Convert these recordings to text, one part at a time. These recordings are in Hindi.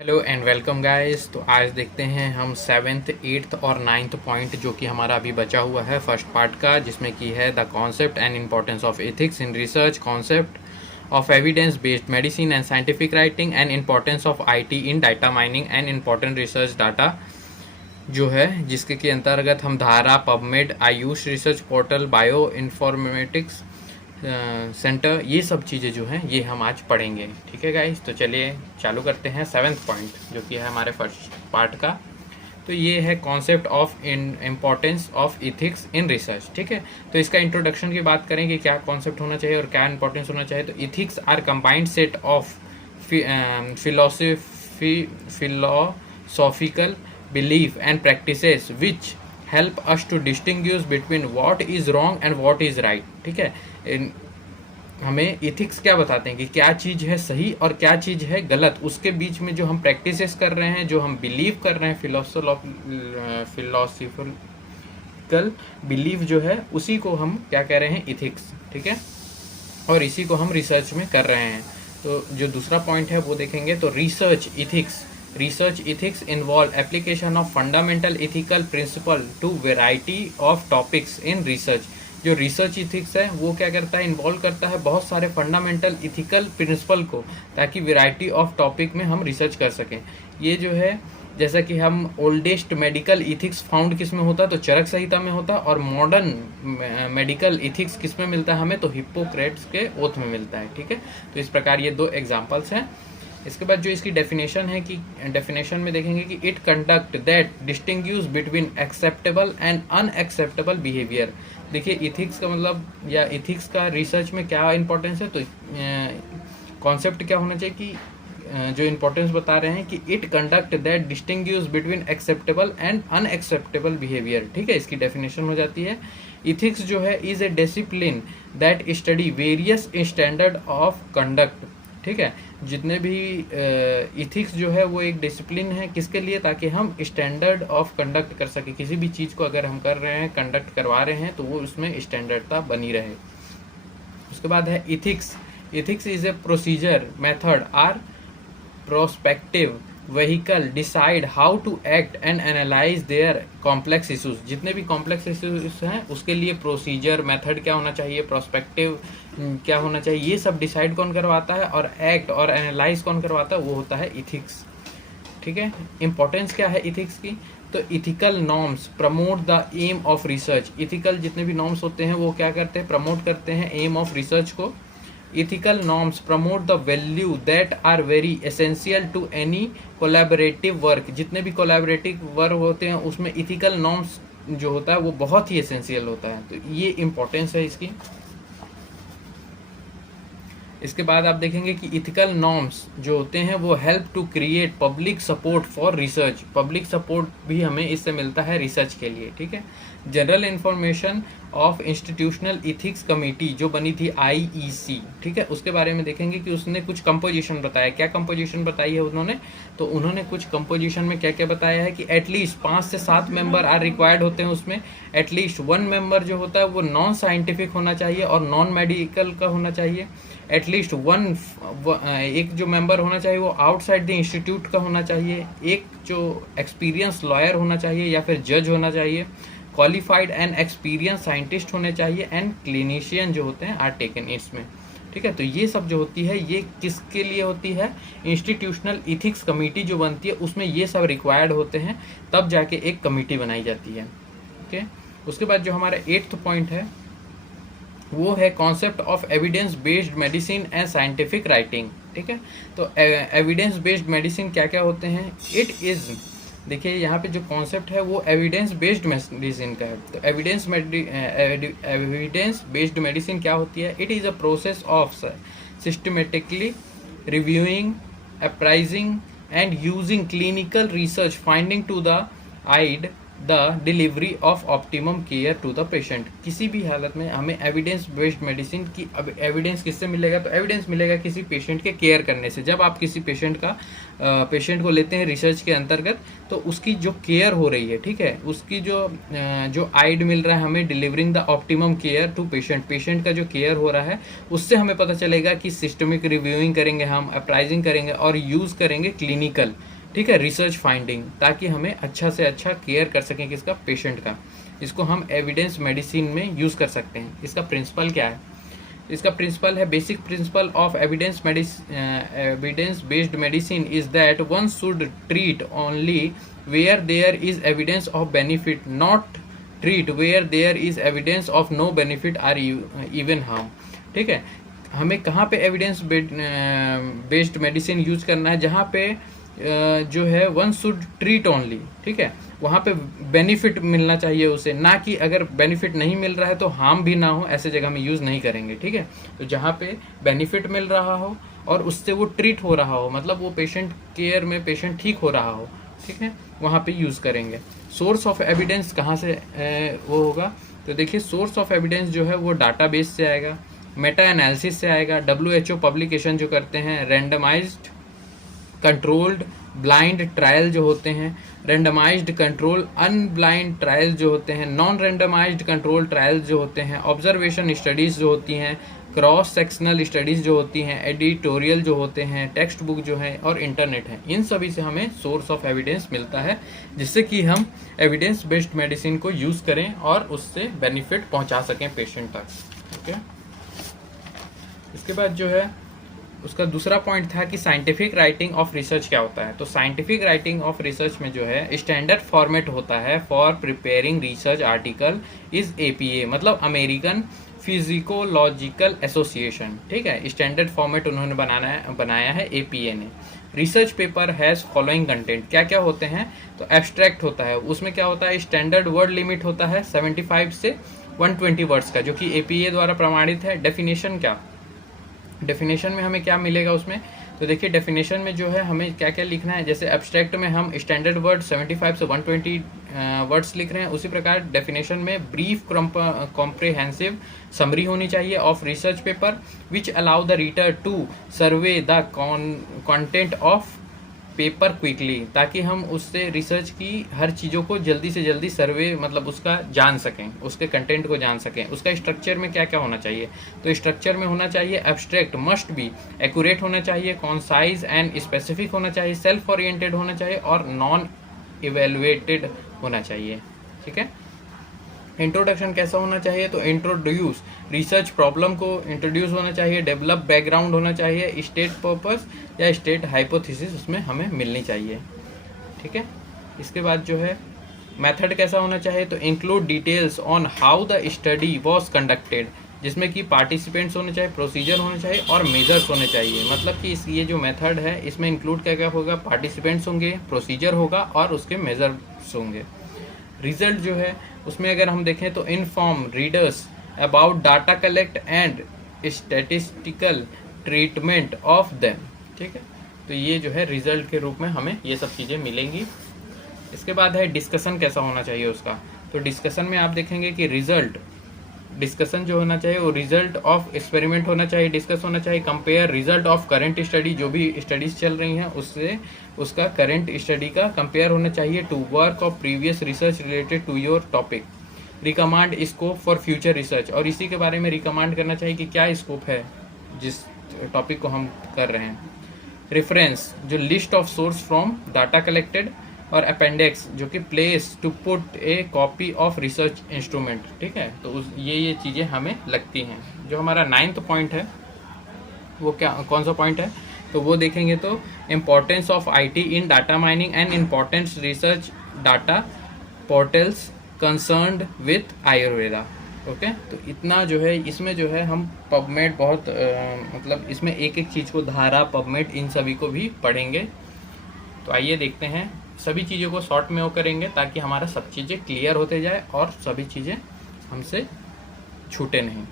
Hello and welcome guys. तो आज देखते हैं हम सेवेंथ एट्थ और नाइन्थ पॉइंट जो कि हमारा अभी बचा हुआ है फर्स्ट पार्ट का, जिसमें कि है the concept and importance of ethics in research, concept of evidence based medicine and scientific writing and importance of IT in data mining and important research data जो है, जिसके के अंतर्गत हम धारा, PubMed, Ayush research portal, bio informatics centre, ये सब चीज़ें जो हैं ये हम आज पढ़ेंगे। ठीक है गाइस, तो चलिए चालू करते हैं सेवेंथ पॉइंट जो कि है हमारे फर्स्ट पार्ट का। तो ये है concept of importance of ethics in research. ठीक है, तो इसका इंट्रोडक्शन की बात करें कि क्या कॉन्सेप्ट होना चाहिए और क्या इंपॉर्टेंस होना चाहिए। तो ethics are combined set of philosophical belief and practices which help us to distinguish between what is wrong and what is right। ठीक है, हमें इथिक्स क्या बताते हैं कि क्या चीज़ है सही और क्या चीज़ है गलत, उसके बीच में जो हम प्रैक्टिसेस कर रहे हैं, जो हम बिलीव कर रहे हैं, फिलोसॉफिकल बिलीव जो है, उसी को हम क्या कह रहे हैं, इथिक्स। ठीक है, और इसी को हम रिसर्च में कर रहे हैं। तो जो दूसरा पॉइंट है वो देखेंगे। तो research ethics involve application of fundamental ethical principle to variety of topics in research. जो रिसर्च इथिक्स है वो क्या करता है, इन्वॉल्व करता है बहुत सारे फंडामेंटल इथिकल प्रिंसिपल को, ताकि वेराइटी ऑफ टॉपिक में हम रिसर्च कर सकें। ये जो है, जैसा कि हम ओल्डेस्ट मेडिकल इथिक्स फाउंड किस में होता है, तो चरक संहिता में होता है। और मॉडर्न मेडिकल इथिक्स किस में मिलता है हमें, तो हिप्पोक्रेट्स के ओथ में मिलता है। ठीक है, तो इस प्रकार ये दो एग्जाम्पल्स हैं। इसके बाद जो इसकी डेफिनेशन है, कि डेफिनेशन में देखेंगे कि it conduct that distinguish between acceptable and unacceptable behaviour. देखिए, इथिक्स का मतलब या इथिक्स का रिसर्च में क्या इंपॉर्टेंस है, तो कॉन्सेप्ट क्या होना चाहिए कि जो इम्पोर्टेंस बता रहे हैं कि it conduct that distinguish between acceptable and unacceptable behaviour. ठीक है, इसकी डेफिनेशन हो जाती है, इथिक्स जो है is a discipline that study various standard of conduct. ठीक है, जितने भी इथिक्स जो है वो एक डिसिप्लिन है, किसके लिए, ताकि हम स्टैंडर्ड ऑफ कंडक्ट कर सके। किसी भी चीज़ को अगर हम कर रहे हैं, कंडक्ट करवा रहे हैं, तो वो उसमें स्टैंडर्डता बनी रहे। उसके बाद है ethics is a procedure method or prospective vehicle decide how to act and analyse their complex issues. जितने भी कॉम्प्लेक्स इशूज हैं उसके लिए प्रोसीजर मेथड क्या होना चाहिए, प्रोस्पेक्टिव क्या होना चाहिए, ये सब डिसाइड कौन करवाता है, और एक्ट और एनालाइज कौन करवाता है, वो होता है इथिक्स। ठीक है, इंपॉर्टेंस क्या है इथिक्स की, तो ethical norms promote the aim of research. Ethical जितने भी नॉर्म्स होते हैं वो क्या करते हैं, प्रमोट करते हैं एम ऑफ रिसर्च को। Ethical norms promote the value that are very essential to any collaborative work। जितने भी collaborative वर्क होते हैं उसमें ethical norms जो होता है वो बहुत ही essential होता है। तो ये importance है इसकी। इसके बाद आप देखेंगे कि इथिकल नॉर्म्स जो होते हैं वो help to create public support for research. Public support भी हमें इससे मिलता है रिसर्च के लिए। ठीक है, general information of institutional ethics committee जो बनी थी आईईसी। ठीक है, उसके बारे में देखेंगे कि उसने कुछ कंपोजिशन बताया। क्या कंपोजिशन बताई है उन्होंने, तो उन्होंने कुछ कंपोजिशन में क्या क्या बताया है कि एटलीस्ट 5 से 7 मेंबर आर रिक्वायर्ड होते हैं उसमें। एटलीस्ट 1 मेंबर जो होता है वो नॉन साइंटिफिक होना चाहिए और नॉन मेडिकल का होना चाहिए। एटलीस्ट एक जो मेंबर होना चाहिए वो आउटसाइड द इंस्टीट्यूट का होना चाहिए। एक जो एक्सपीरियंस लॉयर होना चाहिए या फिर जज होना चाहिए। क्वालिफाइड एंड एक्सपीरियंस साइंटिस्ट होने चाहिए एंड क्लिनिशियन जो होते हैं आर टेकन इसमें। ठीक है, तो ये सब जो होती है ये किसके लिए होती है, इंस्टीट्यूशनल इथिक्स कमेटी जो बनती है उसमें ये सब रिक्वायर्ड होते हैं, तब जाके एक कमेटी बनाई जाती है। ओके, उसके बाद जो हमारा 8th पॉइंट है वो है concept of evidence based medicine and scientific writing. ठीक है, तो एविडेंस बेस्ड मेडिसिन क्या क्या होते हैं, इट इज़, देखिए यहाँ पे जो कॉन्सेप्ट है वो एविडेंस बेस्ड मेडिसिन का है। तो एविडेंस बेस्ड मेडिसिन क्या होती है, it is a process of systematically reviewing, appraising and using clinical research finding to the aid the delivery of optimum care to the patient. किसी भी हालत में हमें एविडेंस बेस्ड मेडिसिन की, अब एविडेंस किससे मिलेगा, तो एविडेंस मिलेगा किसी पेशेंट के केयर करने से। जब आप किसी पेशेंट को लेते हैं रिसर्च के अंतर्गत, तो उसकी जो केयर हो रही है, ठीक है, उसकी जो आइड मिल रहा है हमें, delivering the optimum care to patient का जो केयर हो रहा है, उससे हमें पता चलेगा कि सिस्टमिक रिव्यूइंग करेंगे, हम अप्राइजिंग करेंगे और यूज़ करेंगे क्लिनिकल, ठीक है, रिसर्च फाइंडिंग, ताकि हमें अच्छा से अच्छा केयर कर सकें किसका, पेशेंट का। इसको हम एविडेंस मेडिसिन में यूज़ कर सकते हैं। इसका प्रिंसिपल क्या है, इसका प्रिंसिपल है, basic principle of evidence based medicine is that one should treat only where there is evidence of benefit, not treat where there is evidence of no benefit or even harm. ठीक है, हमें कहाँ पे एविडेंस बेस्ड मेडिसिन यूज करना है, जहाँ पे जो है वन शुड ट्रीट ओनली, ठीक है, वहाँ पे बेनिफिट मिलना चाहिए उसे, ना कि अगर बेनिफिट नहीं मिल रहा है तो हार्म भी ना हो, ऐसे जगह में यूज़ नहीं करेंगे। ठीक है, तो जहाँ पे बेनिफिट मिल रहा हो और उससे वो ट्रीट हो रहा हो, मतलब वो पेशेंट केयर में पेशेंट ठीक हो रहा हो, ठीक है, वहाँ पे यूज़ करेंगे। सोर्स ऑफ एविडेंस कहाँ से वो होगा, तो देखिए सोर्स ऑफ एविडेंस जो है वो डाटाबेस से आएगा, मेटा एनालिसिस से आएगा, WHO पब्लिकेशन जो करते हैं, रैंडमाइज्ड कंट्रोल्ड ब्लाइंड ट्रायल जो होते हैं, रेंडमाइज्ड कंट्रोल अनब्लाइंड ट्रायल जो होते हैं, नॉन रेंडमाइज्ड कंट्रोल ट्रायल जो होते हैं, ऑब्जर्वेशन स्टडीज़ जो होती हैं, क्रॉस सेक्शनल स्टडीज़ जो होती हैं, एडिटोरियल जो होते हैं, टेक्स्ट बुक जो है और इंटरनेट है, इन सभी से हमें सोर्स ऑफ एविडेंस मिलता है, जिससे कि हम एविडेंस बेस्ड मेडिसिन को यूज़ करें और उससे बेनिफिट पहुंचा सकें पेशेंट तक। ओके, इसके बाद जो है उसका दूसरा पॉइंट था कि साइंटिफिक राइटिंग ऑफ रिसर्च क्या होता है। तो साइंटिफिक राइटिंग ऑफ रिसर्च में जो है स्टैंडर्ड फॉर्मेट होता है for preparing research article is APA, मतलब अमेरिकन फिजिकोलॉजिकल एसोसिएशन। ठीक है, स्टैंडर्ड फॉर्मेट उन्होंने बनाया है APA ने। Research paper has following content, क्या क्या होते हैं, तो एब्स्ट्रैक्ट होता है, उसमें क्या होता है, स्टैंडर्ड वर्ड लिमिट होता है 75 से 120 वर्ड्स का, जो कि APA द्वारा प्रमाणित है। डेफिनेशन क्या, डेफिनेशन में हमें क्या मिलेगा उसमें, तो देखिए डेफिनेशन में जो है हमें क्या क्या लिखना है, जैसे एब्स्ट्रैक्ट में हम स्टैंडर्ड वर्ड 75 से 120 वर्ड्स लिख रहे हैं, उसी प्रकार डेफिनेशन में ब्रीफ कॉम्प्रिहेंसिव समरी होनी चाहिए of research paper which allow the reader to survey the content of paper quickly, ताकि हम उससे रिसर्च की हर चीज़ों को जल्दी से जल्दी सर्वे, मतलब उसका जान सकें, उसके कंटेंट को जान सकें। उसका स्ट्रक्चर में क्या क्या होना चाहिए, तो स्ट्रक्चर में होना चाहिए एब्स्ट्रैक्ट मस्ट बी एक्यूरेट होना चाहिए, कॉन्साइज एंड स्पेसिफिक होना चाहिए, सेल्फ ओरिएंटेड होना चाहिए और नॉन इवेलुएटेड होना चाहिए। ठीक है, इंट्रोडक्शन कैसा होना चाहिए, तो इंट्रोड्यूस रिसर्च प्रॉब्लम को इंट्रोड्यूस होना चाहिए, डेवलप बैकग्राउंड होना चाहिए, स्टेट पर्पस या स्टेट हाइपोथेसिस उसमें हमें मिलनी चाहिए। ठीक है, इसके बाद जो है मेथड कैसा होना चाहिए, तो include details on how the study was conducted, जिसमें कि पार्टिसिपेंट्स होने चाहिए, प्रोसीजर होना चाहिए और मेजर्स होने चाहिए। मतलब कि ये जो मेथड है इसमें इंक्लूड क्या क्या होगा, पार्टिसिपेंट्स होंगे, प्रोसीजर होगा और उसके मेजर्स होंगे। रिजल्ट जो है उसमें अगर हम देखें तो inform readers about data collect and statistical treatment of them. ठीक है, तो ये जो है रिजल्ट के रूप में हमें ये सब चीज़ें मिलेंगी। इसके बाद है डिस्कशन कैसा होना चाहिए उसका, तो डिस्कशन में आप देखेंगे कि रिजल्ट डिस्कशन जो होना चाहिए वो रिजल्ट ऑफ एक्सपेरिमेंट होना चाहिए, डिस्कस होना चाहिए, compare result of current study, जो भी स्टडीज चल रही हैं उससे उसका करंट स्टडी का कंपेयर होना चाहिए, to work of previous research related to your topic, recommend scope for future research, और इसी के बारे में रिकमांड करना चाहिए कि क्या स्कोप है जिस टॉपिक को हम कर रहे हैं। रेफरेंस जो list of source from data collected, और अपेंडिक्स जो कि place to put a copy of research instrument. ठीक है, तो ये चीज़ें हमें लगती हैं। जो हमारा 9th पॉइंट है वो क्या, कौन सा पॉइंट है, तो वो देखेंगे तो importance of IT in data mining and importance research data portals concerned with Ayurveda. Okay, तो इतना जो है इसमें जो है हम पबमेड बहुत मतलब इसमें एक एक चीज़ को, धारा, पबमेड, इन सभी को भी पढ़ेंगे। तो आइए देखते हैं, सभी चीज़ों को शॉर्ट में वो करेंगे ताकि हमारा सब चीज़ें क्लियर होते जाए और सभी चीज़ें हमसे छूटे नहीं।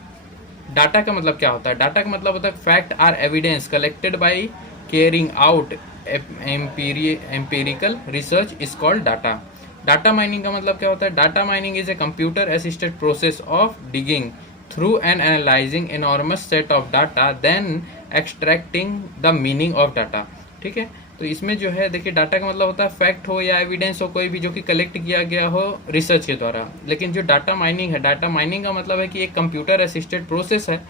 डाटा का मतलब क्या होता है, डाटा का मतलब होता है fact or evidence collected by carrying out empirical research is called data. Data mining का मतलब क्या होता है? Data mining is a computer assisted process of digging through and analyzing enormous set of data then extracting the meaning of data। ठीक है, तो इसमें जो है देखिए डाटा का मतलब होता है फैक्ट हो या एविडेंस हो, कोई भी जो कि कलेक्ट किया गया हो रिसर्च के द्वारा। लेकिन जो डाटा माइनिंग है, डाटा माइनिंग का मतलब है कि एक कंप्यूटर असिस्टेड प्रोसेस है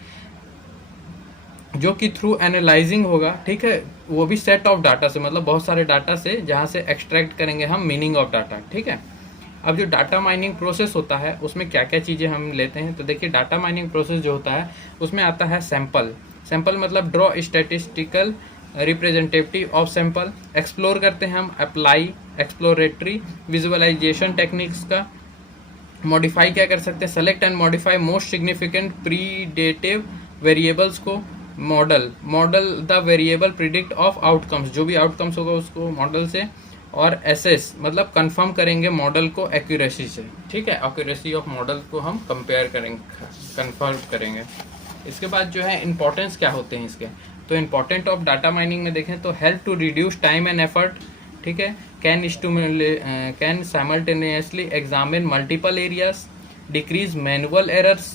जो कि थ्रू एनालाइजिंग होगा, ठीक है, वो भी सेट ऑफ डाटा से, मतलब बहुत सारे डाटा से, जहाँ से एक्सट्रैक्ट करेंगे हम मीनिंग ऑफ डाटा। ठीक है, अब जो डाटा माइनिंग प्रोसेस होता है उसमें क्या क्या चीज़ें हम लेते हैं, तो देखिए डाटा माइनिंग प्रोसेस जो होता है उसमें आता है सैंपल। सैंपल मतलब draw statistical representative of sample. Explore करते हैं हम अप्लाई एक्सप्लोरेटरी विजुअलाइजेशन टेक्निक्स का। मॉडिफाई क्या कर सकते हैं? Select and modify most significant predictive variables को। Model the variable predict of outcomes, जो भी आउटकम्स होगा उसको मॉडल से। और एसेस मतलब कंफर्म करेंगे मॉडल को एक्यूरेसी से। ठीक है, एक्यूरेसी ऑफ मॉडल को हम कंपेयर करेंगे, कंफर्म करेंगे। इसके बाद जो है इंपॉर्टेंस क्या होते हैं इसके, तो इंपॉर्टेंट ऑफ डाटा माइनिंग में देखें तो help to reduce time and effort. ठीक है, can simultaneously examine multiple areas, decrease manual errors,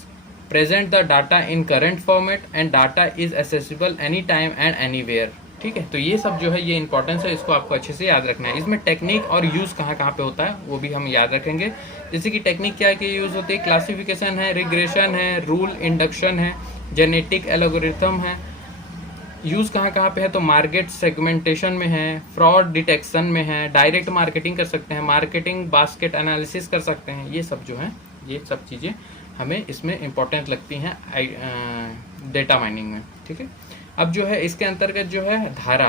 present the data in current format and data is accessible any time and anywhere. ठीक है, तो ये सब जो है ये इंपॉर्टेंस है, इसको आपको अच्छे से याद रखना है। इसमें टेक्निक और यूज़ कहाँ कहाँ पे होता है वो भी हम याद रखेंगे। जैसे कि टेक्निक क्या क्या यूज़ होती है, क्लासिफिकेशन है, रिग्रेशन है, रूल इंडक्शन है, जेनेटिक एल्गोरिथम है। यूज़ कहाँ कहाँ पे है, तो मार्केट सेगमेंटेशन में है, फ्रॉड डिटेक्शन में है, डायरेक्ट मार्केटिंग कर सकते हैं, मार्केटिंग बास्केट एनालिसिस कर सकते हैं। ये सब जो है ये सब चीज़ें हमें इसमें इम्पोर्टेंट लगती हैं डेटा माइनिंग में। ठीक है, अब जो है इसके अंतर्गत जो है धारा,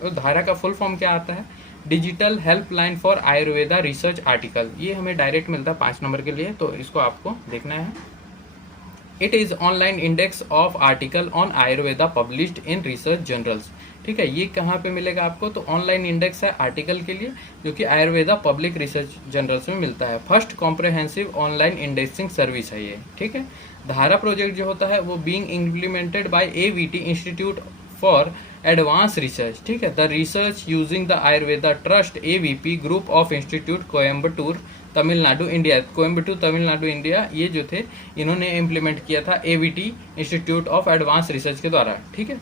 तो धारा का फुल फॉर्म क्या आता है? Digital helpline for Ayurveda research article. ये हमें डायरेक्ट मिलता है 5 नंबर के लिए, तो इसको आपको देखना है। It is online index of article on Ayurveda published in research journals. ठीक है, ये कहाँ पे मिलेगा आपको? तो ऑनलाइन इंडेक्स है आर्टिकल के लिए जो कि आयुर्वेदा पब्लिक रिसर्च जर्नल्स में मिलता है। First comprehensive online indexing service है ये। ठीक है, धारा प्रोजेक्ट जो होता है वो being implemented by AVT institute for advance research. ठीक है, the research using the Ayurveda trust AVP group of institute Coimbatore Tamil Nadu India. Coimbatore Tamil Nadu India ये जो थे इन्होंने इम्प्लीमेंट किया था AVT institute of advance research के द्वारा। ठीक है,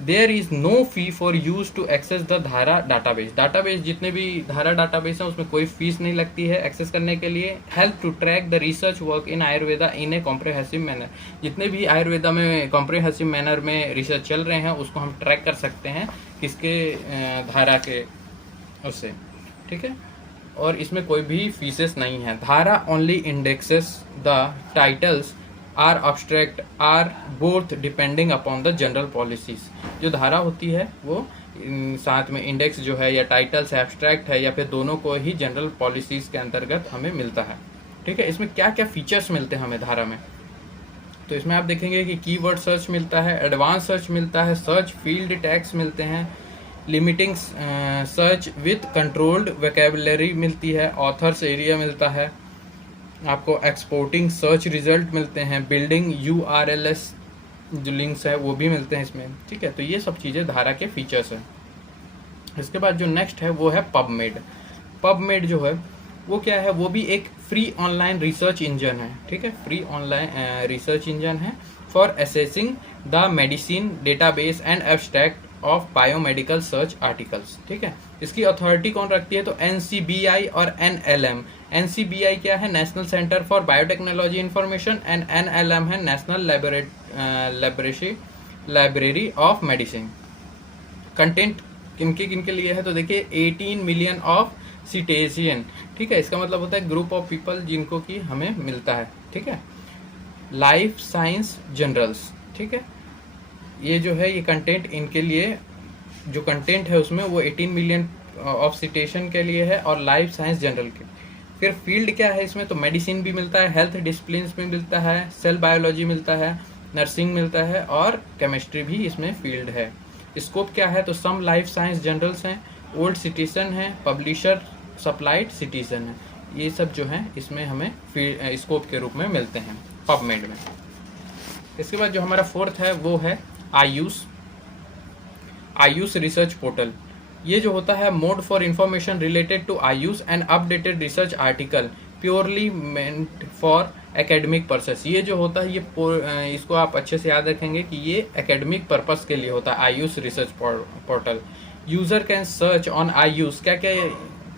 there is no fee for use to access the DHARA database. Database जितने भी धारा डाटाबेस हैं उसमें कोई फीस नहीं लगती है एक्सेस करने के लिए। Help to track the research work in Ayurveda in a comprehensive manner. जितने भी आयुर्वेदा में कॉम्प्रिहेंसिव मैनर में रिसर्च चल रहे हैं उसको हम ट्रैक कर सकते हैं किसके धारा के उससे। ठीक है, और इसमें कोई भी फीसेस नहीं है। DHARA only indexes the titles or abstract or both depending upon the journal policies. जो धारा होती है वो साथ में इंडेक्स जो है या टाइटल्स है, एब्स्ट्रैक्ट है, या फिर दोनों को ही जनरल पॉलिसीज के अंतर्गत हमें मिलता है। ठीक है, इसमें क्या क्या फीचर्स मिलते हैं हमें धारा में, तो इसमें आप देखेंगे कि कीवर्ड सर्च मिलता है, एडवांस सर्च मिलता है, सर्च फील्ड टैग्स मिलते हैं, limiting search with controlled vocabulary मिलती है, ऑथर्स एरिया मिलता है, आपको एक्सपोर्टिंग सर्च रिजल्ट मिलते हैं, बिल्डिंग URLs जो लिंक्स है वो भी मिलते हैं इसमें। ठीक है, तो ये सब चीज़ें धारा के फीचर्स हैं। इसके बाद जो नेक्स्ट है वो है पबमेड। पबमेड जो है वो क्या है, वो भी एक फ्री ऑनलाइन रिसर्च इंजन है। ठीक है, फ्री ऑनलाइन रिसर्च इंजन है for assessing the medicine database and abstract of biomedical search articles. ठीक है, इसकी अथॉरिटी कौन रखती है, तो NCBI और NLM। NCBI क्या है, national centre for biotechnology information, and NLM है national library of medicine. Content किनके लिए है, तो देखिए 18 मिलियन ऑफ सिटेशियन। ठीक है, इसका मतलब होता है ग्रुप ऑफ पीपल जिनको कि हमें मिलता है। ठीक है, लाइफ साइंस जर्नल्स। ठीक है, ये जो है ये कंटेंट इनके लिए जो कंटेंट है उसमें वो 18 मिलियन ऑफ सिटेशन के लिए है और लाइफ साइंस जर्नल के। फिर फील्ड क्या है इसमें, तो मेडिसिन भी मिलता है, हेल्थ डिसिप्लिन्स में मिलता है, सेल बायोलॉजी मिलता है, नर्सिंग मिलता है और केमिस्ट्री भी इसमें फील्ड है। स्कोप क्या है, तो सम लाइफ साइंस जर्नल्स हैं, ओल्ड सिटीजन है, पब्लिशर सप्लाइड सिटीजन है। ये सब जो है इसमें हमें स्कोप के रूप में मिलते हैं पबमेड में। इसके बाद जो हमारा फोर्थ है वो है आयुष रिसर्च पोर्टल। ये जो होता है mode for information related to AYUSH and updated research article purely meant for academic purpose. ये जो होता है ये इसको आप अच्छे से याद रखेंगे कि ये एकेडमिक पर्पस के लिए होता है Ayush research portal. User can search on Ayush, क्या क्या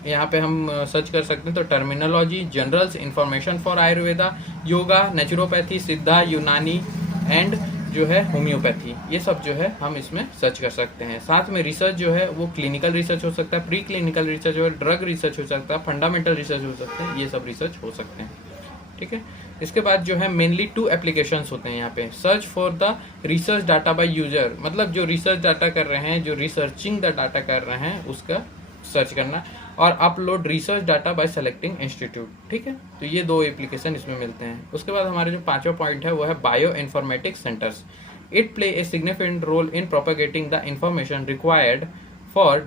यहाँ पे हम सर्च कर सकते हैं, तो terminology, generals, information for Ayurveda, yoga, naturopathy, सिद्धा, यूनानी एंड जो है होम्योपैथी, ये सब जो है हम इसमें सर्च कर सकते हैं। साथ में रिसर्च जो है वो क्लिनिकल रिसर्च हो सकता है, प्री क्लिनिकल रिसर्च हो, ड्रग रिसर्च हो सकता है, फंडामेंटल रिसर्च हो सकते हैं, ये सब रिसर्च हो सकते हैं। ठीक है, इसके बाद जो है मेनली 2 एप्लीकेशंस होते हैं यहाँ पे। Search for the research data by user, मतलब जो रिसर्च डाटा कर रहे हैं, जो रिसर्चिंग द डाटा कर रहे हैं उसका सर्च करना, और upload research data bye selecting institute. ठीक है, तो ये 2 एप्लीकेशन इसमें मिलते हैं। उसके बाद हमारे जो 5वां पॉइंट है वो है bio informatics centres. It play a significant role in propagating the information required for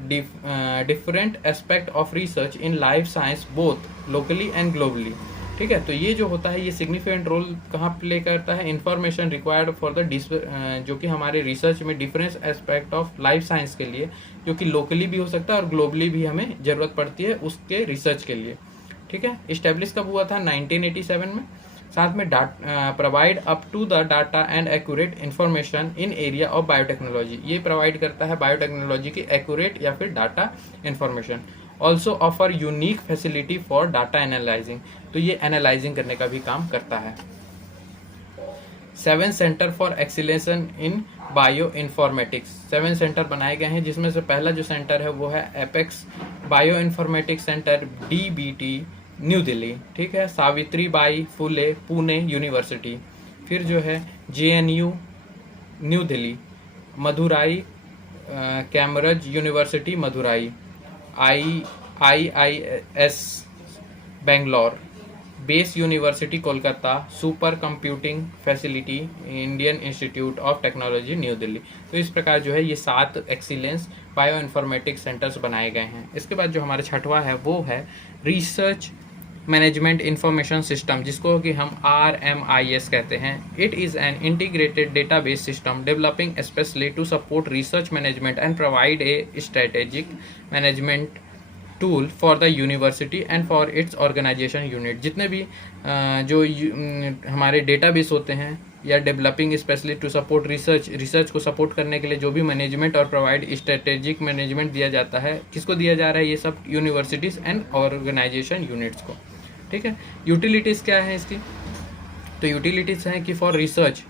different aspect of research in life science both locally and globally. ठीक है, तो ये जो होता है ये सिग्निफिकेंट रोल कहाँ प्ले करता है, इन्फॉर्मेशन रिक्वायर्ड फॉर द जो कि हमारे रिसर्च में difference aspect of life science के लिए, जो कि लोकली भी हो सकता है और ग्लोबली भी हमें ज़रूरत पड़ती है उसके रिसर्च के लिए। ठीक है, इस्टेब्लिश कब हुआ था, 1987 में। साथ में provide up to the data and accurate information in area of biotechnology, ये प्रोवाइड करता है बायोटेक्नोलॉजी की एक्यूरेट या फिर data information. Also offer unique facility for data analysing, तो ये एनालाइजिंग करने का भी काम करता है। 7 centre for excellence in bio informatics, 7 centre बनाए गए हैं, जिसमें से पहला जो सेंटर है वो है apex bio informatics centre DBT new Delhi. ठीक है, सावित्री बाई फुले पुणे यूनिवर्सिटी, फिर जो है JNU new Delhi, Madurai Cambridge university Madurai, IIS Bangalore, base university Kolkata, super computing facility Indian institute of technology new Delhi. तो इस प्रकार जो है ये 7 एक्सीलेंस बायो इन्फॉर्मेटिक्स सेंटर्स बनाए गए हैं। इसके बाद जो हमारा 6वां है वो है रिसर्च मैनेजमेंट इंफॉर्मेशन सिस्टम, जिसको कि हम RMIS कहते हैं। It is an integrated database system developing specially to support research management and provide a strategic management tool for the university and for its organisation unit. जितने भी हमारे डेटाबेस होते हैं या developing specially to support research को सपोर्ट करने के लिए जो भी मैनेजमेंट और प्रोवाइड स्ट्रेटेजिक मैनेजमेंट दिया जाता है, किसको दिया जा रहा है, ये सब यूनिवर्सिटीज़ एंड ऑर्गेनाइजेशन यूनिट्स को। ठीक है, यूटिलिटीज़ क्या है इसकी, तो यूटिलिटीज़ हैं कि फॉर रिसर्च,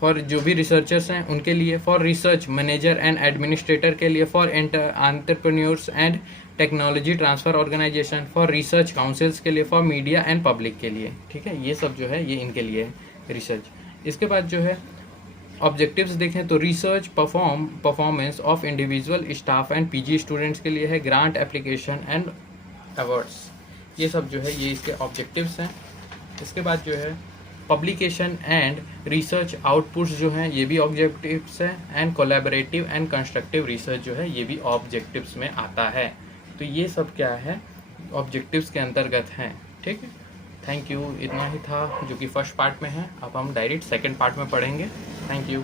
फॉर जो भी रिसर्चर्स हैं उनके लिए, for research manager and administrator के लिए, for entrepreneurs and technology transfer organisation, for research councils के लिए, फॉर मीडिया एंड पब्लिक के लिए। ठीक है, ये सब जो है ये इनके लिए है रिसर्च। इसके बाद जो है ऑब्जेक्टिव्स देखें तो research performance of individual staff and PG students के लिए है, ग्रांट एप्लीकेशन एंड अवार्ड्स, ये सब जो है ये इसके ऑब्जेक्टिव्स हैं। इसके बाद जो है पब्लिकेशन एंड रिसर्च आउटपुट्स जो हैं ये भी ऑब्जेक्टिव्स हैं, and collaborative and constructive research जो है ये भी ऑब्जेक्टिव्स में आता है। तो ये सब क्या है, ऑब्जेक्टिव्स के अंतर्गत हैं। ठीक है, थैंक यू, इतना ही था जो कि फर्स्ट पार्ट में है। अब हम डायरेक्ट सेकंड पार्ट में पढ़ेंगे। Thank you.